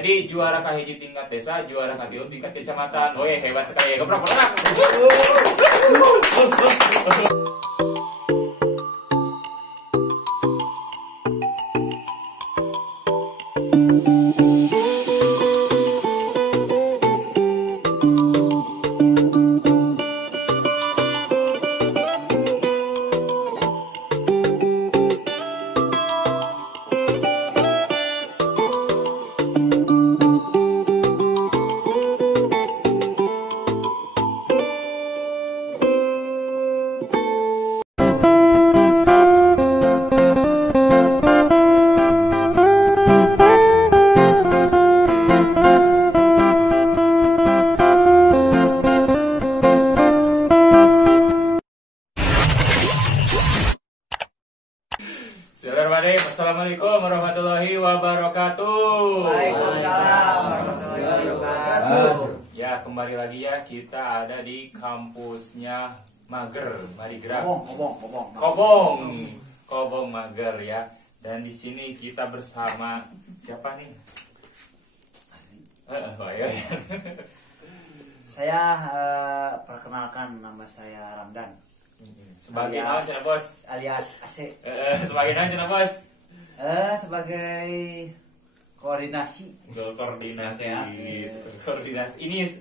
Jadi juara kahiji tingkat desa, juara katilu tingkat kecamatan. Woi, hebat sekali ya. Geprok orang. Assalamualaikum warahmatullahi wabarakatuh. Waalaikumsalam warahmatullahi wabarakatuh. Ya, kembali lagi ya, kita ada di kampusnya Mager, Marigraf. Kobong Mager ya. Dan di sini kita bersama siapa nih? Saya perkenalkan, nama saya Ramdan. Sebagai nama cina bos. Alias AC. Sebagai nama cina bos. Sebagai koordinasi. Koordinasi. Ini ya.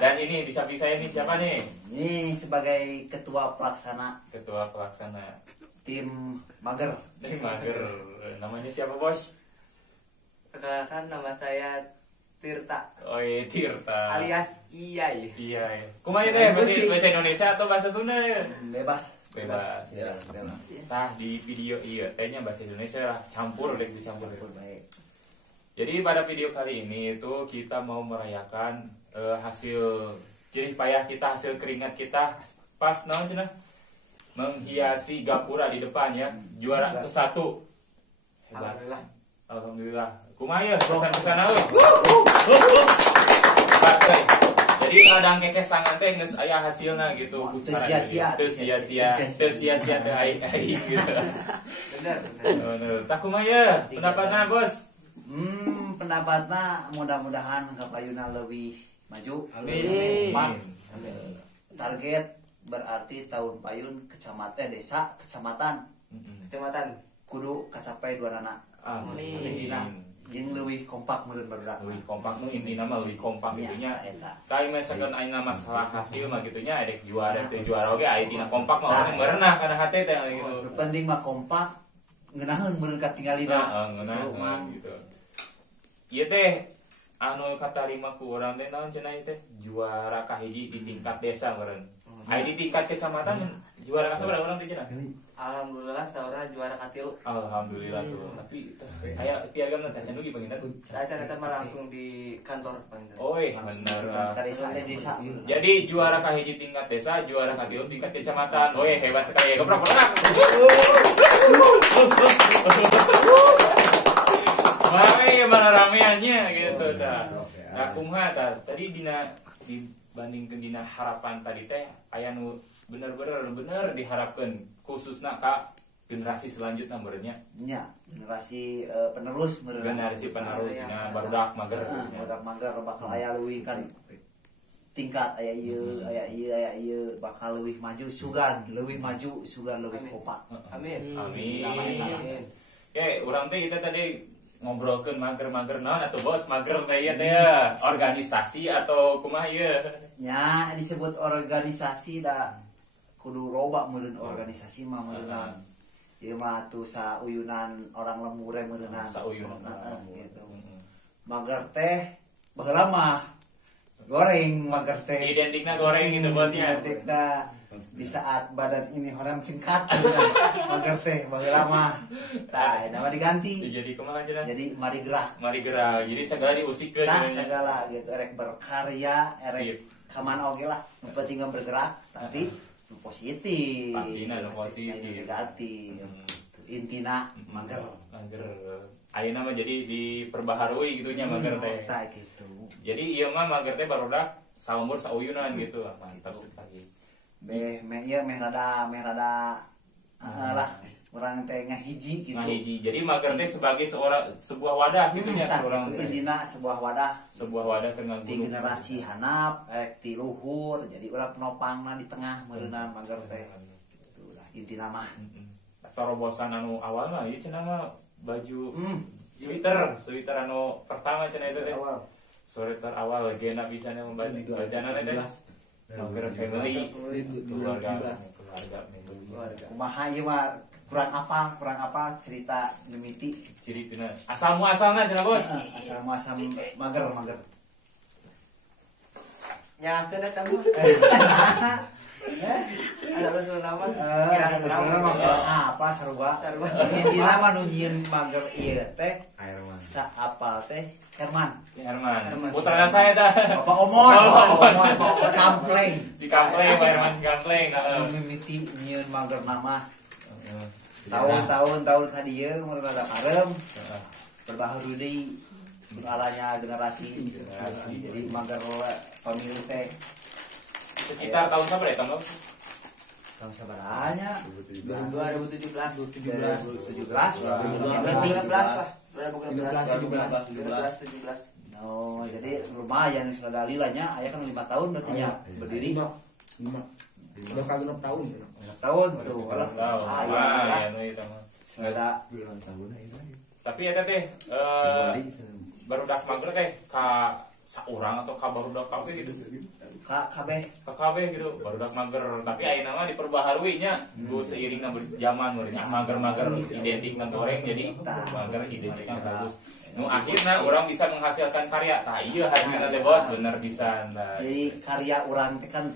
Dan ini di samping saya ini siapa nih? Ini sebagai ketua pelaksana. Ketua pelaksana Tim Mager. Tim Mager. Namanya siapa bos? Perkenalkan, nama saya Tirta. Oh iya, Tirta. Alias Iyai. Iya. Kumaha teh bahasa Indonesia atau bahasa Sunda ya? Bebas. Bebas. Ya, bebas. Tah di video iya tehnya bahasa Indonesia lah, campur udah dicampur. Baik. Jadi pada video kali ini itu kita mau merayakan hasil jerih payah kita, hasil keringat kita pas naon cenah menghiasi gapura di depan ya. Juara ke-1. Hebat. Alhamdulillah. Kumaha ya pesan-pesan naon? Jadi kadang kekes sangan teh geus aya hasilna gitu. Teu sia-sia teh aing gitu. Bener. Tah kumaha ya pendapatna bos? Pendapatnya mudah-mudahan kapayuna lebih maju. Amin. Target berarti tahun payun kecamatan desa kecamatan kudu kacapai 2 anak. Amin. Intina jeung leuwih kompak meureun barudak. Lebih kompak nu intina mah lebih kompak gitunya. Eta. Kai misalkan ayeuna masalah hasil mah gitunya edek juara teu juara oge aya tina kompak mah orang merenah kana hate teh gitu. Nu penting mah kompak ngeunaheun meureun katinggalina. Ngeunaheun gitu. Ieu teh anu katarima ku urang teh naon cenah ieu teh juara kahiji di tingkat desa meureun. Aya di tingkat kecamatan juara kasabaraha urang teh cenah? Alhamdulillah saudara juara katilu. Alhamdulillah tuh. Tapi tes aya piagam teh can dugi panginten. Saya mah langsung di kantor panggil. Oh bener. Desa teh desa. Jadi juara kahiji tingkat desa, juara katilu tingkat kecamatan. Woi, hebat sekali ya. Geprok orang. Mana rameannya gitu tah. Nah, kumaha tah? Tadi dibandingkeun dina harapan tadi teh aya nu bener diharapkeun khususna ka generasi selanjutnya meureunnya. Nya, generasi penerus meureun. Generasi penerusnya barudak Mager. Barudak Mager bakal aya leuwih kan tingkat aya ieu bakal leuwih maju sugan leuwih kompak. Amin. Amin. Ya, urang teh kita tadi ngobrolkeun mager naon atuh bos? Mager teh ieu teh organisasi atau kumaha ieu? Nya disebut organisasi da kudu loba meureun organisasi mah meureun. Ieu mah tuh sauyunan orang lembur meureun. Sauyunan gitu. Mager teh baheula mah goreng mager teh. Identikna goreng gitu bosnya. Identikna di saat badan ini orang cengkat mager teh baheula mah. Tah nama diganti. Jadi kumaha cenah? Jadi Marigraf. Jadi segala diusikeun. Tah segala gitu erek berkarya, erek kaman oge lah. Nu penting bergerak tapi nu positif. Pastina nu positif. Negatif. Intina Mager. Ayeuna mah jadi diperbaharui gitunya Mager teh. Tah gitu. Jadi ieu mah Mager teh barudak saumur sauyunan gitu. Mantap sekali. Meh rada lah orang teh ngahiji gitu. Ngahiji. Jadi mager teh sebagai sebuah wadah gitu nya Tah, orang itu teh. intina sebuah wadah Sebuah wadah keur di generasi hanap ti luhur jadi urang penopangna di tengah meureunna mager teh. Gitu lah intina mah. Terobosan anu awal mah ieu cenah mah baju sweater anu pertama cenah itu teh. Sweater awal legenda bisa nya bacana teh. Mager family keluarga. Kumaha ieu mah kurang apa cerita mimiti Ciri tina asal muasalna cenah bos. asal mager Nyalakeun eta mah. Ada usul nama. apa sarua Sarua. intina mah nu nyieun mager ieu teh Herman. saapal teh Herman Herman. Putrana saya dah. Bapak Omon Omon. Kampleng Si Kampleng, Pak Herman si Kampleng. nu mimiti nyieun mager nama tahun ka dieu mun rada karem berbaharu deui alanya generasi jadi mager pemilu teh Sekitar tahun berapa ya, Tang? tahun sabaranya 2017. 2017 2016 lah. 2016, 2017. oh jadi lumayan sudah dalilanya aya kan 5 tahun berarti nya berdiri 5 udah kagak 6 tahun. 6 tahun tuh kalau Tahu. ya Ya, itu mah. sudah 9 tahun itu. Tapi eta teh barudak mager teh ka saurang atau ka barudak kabeh gitu. kabeh Ka kabeh gitu barudak mager, tapi ayeuna mah diperbaharui nya. Ku seiringna berjaman meureunnya mager-mager identikna goreng jadi mager identikna bagus. Nu akhirna orang bisa menghasilkan karya. Tah ieu hasilna teh bos bener pisan. jadi karya orang teh kan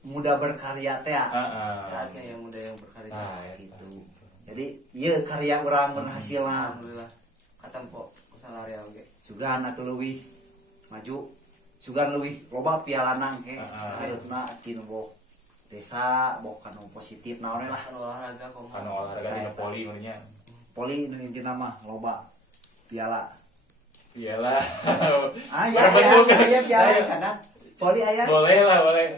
mudah berkarya teh ya Heeh. Saatnya yang muda yang berkarya. Nah, gitu jadi ieu karya orang berhasilna Alhamdulillah. Katempo usalaria oge. sugan atuh leuwih maju sugan leuwih loba pialana ke hareupna tinu bok desa bok kanu positif naon lah Kan olahraga kok. Anu olahraga dina poli meureunnya. poli nu intina mah loba piala Iyalah. ya piala sana poli aya Boleh lah, boleh.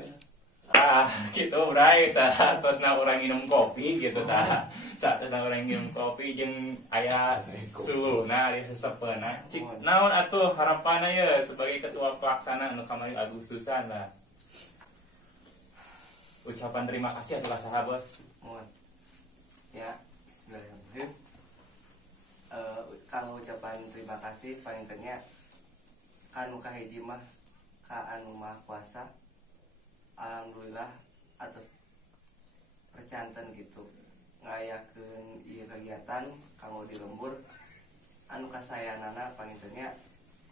Gitu bray, saatosna urang minum kopi gitu tah. Saatosna urang minum kopi jeung aya suluna di sesepeuna. Cik naon atuh harapanna ye sebagai ketua pelaksana anu kamari Agustusan lah. Ucapan terima kasih atuh saha bos. Mohon. Ya, bismillahirrahmanirrahim. Kang ucapan terima kasih paling tengnya anu kahiji mah ka anu maha kuasa. Alhamdulillah atas percanten gitu ngayakeun ieu kegiatan kanggo di lembur anu kasayanana paling tengnya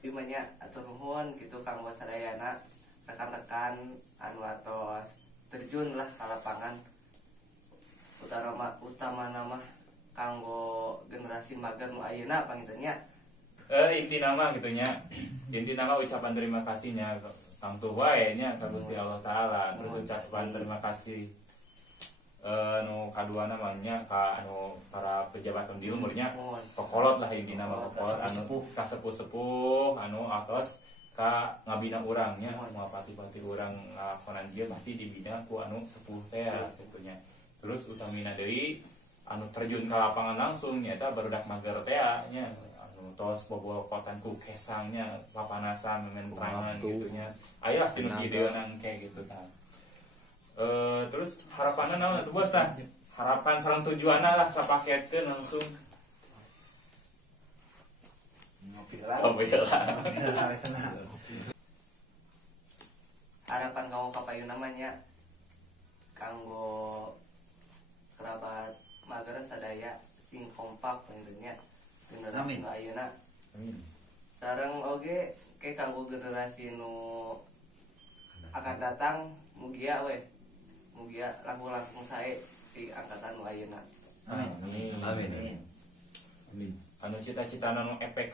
dimanya atur nuhun gitu kanggo sadayana rekan-rekan anu atos terjun lah ke lapangan utama nama kanggo generasi mager nu ayeuna pangitnya Inti nama gitu nya. Inti nama ucapan terima kasihnya Kang tua nya ka Gusti Allah taala. Terus ucapan terima kasih nu kadua namanya ka anu para pejabat di umurnya kokolot lah intina mah kokolot anu kasepuh-sepuh anu atos ka ngabina urangnya moal pati-pati urang ngalakonan dia pasti dibina ku anu sepuh teh tentunya. Terus utamina deui anu terjun ke lapangan langsung nyata barudak mager teh nya anu tos bobokotan ku kesangnya papanasan memen perangan gitu nya. Aya tinu ideuna kayak gitu tah. Terus harapannya naon atuh bos tah? Harapan sareng tujuanna lah sapaketkeun langsung. Oh bela. harapan kamu kapayu namanya kanggo kerabat mager sadaya sing kompak tentunya generasi nu ayeuna Amin. sareng oge ke kanggo generasi nu akan datang mugia we mugia langkung sae di angkatan nu ayeuna. Amin. Amin. Amin. Anu cita-cita anu efek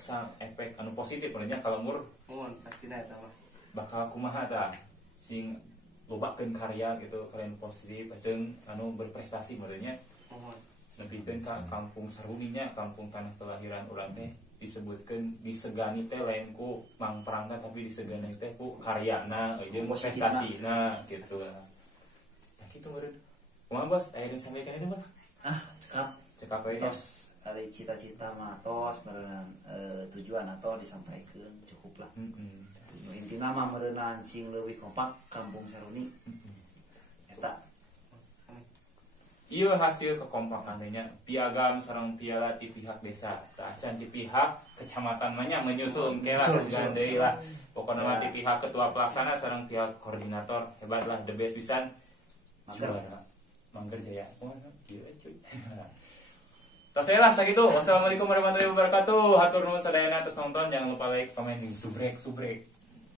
anu positif nya kalau mur Mun pastina eta mah. bakal kumaha tah sing lobakeun karya gitu kalian positif jeung anu berprestasi merenya Mun nepikeun ka kampung Saruminya kampung tanah kelahiran urang teh disebutkeun disegani teh lain ku mang perangkat tapi disegani teh ku karyana jeung prestasinya gitu. Nah kitu meureun. Kumaha bos? Aya nu sampaikan itu bos? Cekap cekap we nya. tos ari cita-cita mah tos meureun tujuan atau disampaikan cukup lah. Intina mah meureun sing leuwih kompak kampung Saruni. Eta Ieu hasil kekompakan nya piagam sareng piala ti pihak desa. Tah acan ti pihak kecamatan mah nya menyusul engke lah sugan deui lah. Pokona mah ti pihak ketua pelaksana sareng pihak koordinator hebat lah the best pisan. Mangger Jaya. Oh, kieu cuy. Tas lah sakitu. Wassalamualaikum warahmatullahi wabarakatuh. Hatur nuhun sadayana atas nonton. Jangan lupa like, komen di subrek.